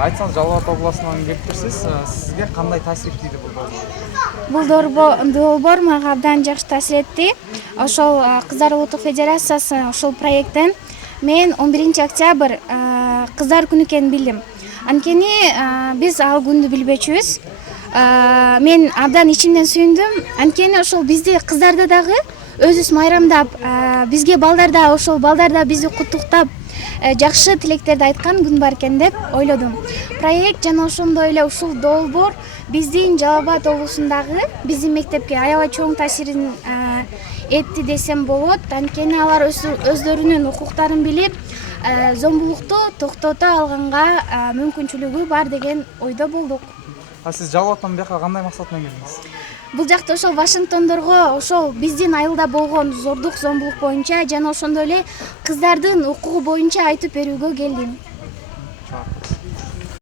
Айтсаңыз, Жалал Абад областынан келип турсуз. Сизге кандай таасир тийди бул долбоор? Бул долбоор мага абдан жакшы таасир этти. Ошол Кыздар улуттук федерациясы ошол проекттен мен 11 октябрь кыздар күнү экенин билдим. Анткени биз ал күндү билбечүбүз. Мен абдан ичимден сүйүндүм. Анткени ошол бизди кыздарды дагы өзүбүз майрамдап, бизге балдар да ошол балдар да бизди куттуктап, жакшы тилектерди айткан күн бар экен деп ойлодум. Проект жана ошондой эле ушул долбоор биздин Жалал Абад облусундагы биздин мектепке аябай чоң таасирин этти десем болот. Анткени алар өздөрүнүн укуктарын билип, зомбулукту токтото алганга мүмкүнчүлүгү бар деген ойдо болдук. Сиз Жалал Абадтан бияка кандай максат менен келдиңиз? Бул жакта ошол Вашингтондорго ошол биздин айылда болгон зордук зомбулук боюнча жана ошондой эле кыздардын укугу боюнча айтып берүүгө келдим.